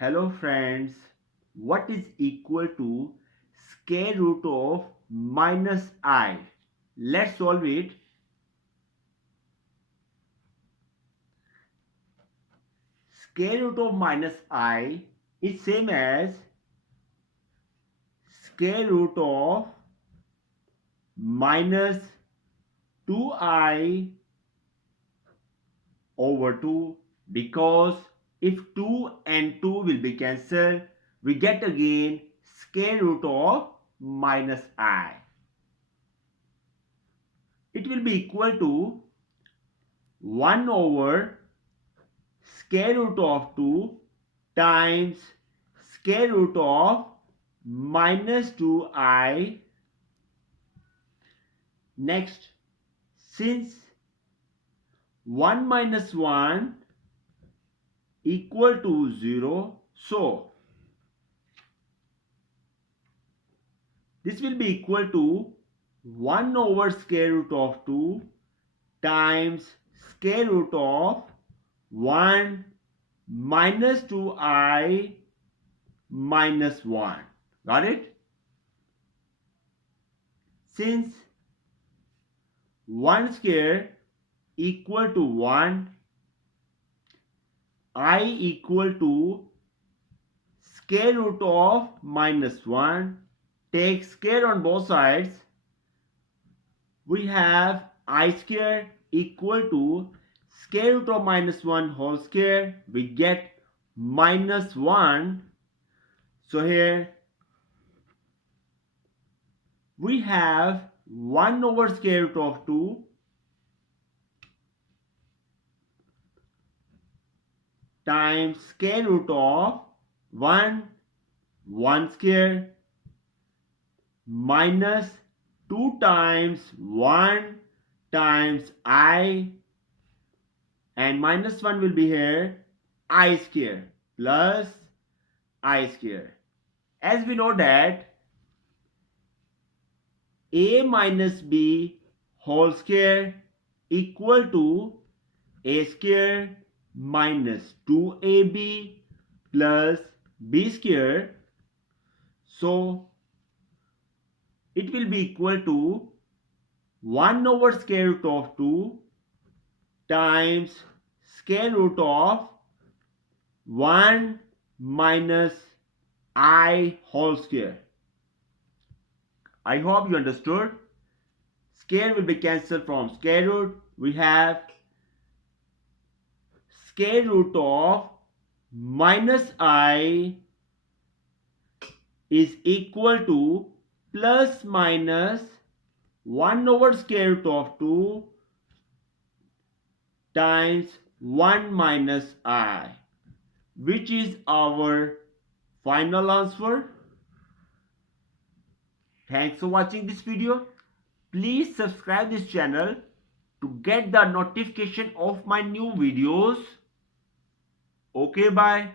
Hello friends, what is equal to square root of minus I? Let's solve it. Square root of minus I is same as square root of minus 2I over 2, because if 2 and 2 will be cancelled, we get again square root of minus I. It will be equal to 1 over square root of 2 times square root of minus 2I. Next, since 1 minus 1 equal to 0, so this will be equal to 1 over square root of 2 times square root of 1 minus 2I minus 1. Got it? Since 1 square equal to 1, I equal to square root of minus 1. Take square on both sides. We have I square equal to square root of minus 1 whole square. We get minus 1. So here we have 1 over square root of 2 times square root of 1 square, minus 2 times 1 times I, and minus 1 will be here, I square plus I square. As we know that a minus b whole square equal to a square minus 2ab plus b square. So it will be equal to 1 over square root of 2 times square root of 1 minus I whole square. I hope you understood. Square will be cancelled from square root. We have square root of minus I is equal to plus minus 1 over square root of 2 times 1 minus I, which is our final answer. Thanks for watching this video. Please subscribe this channel to get the notification of my new videos. Okay, bye.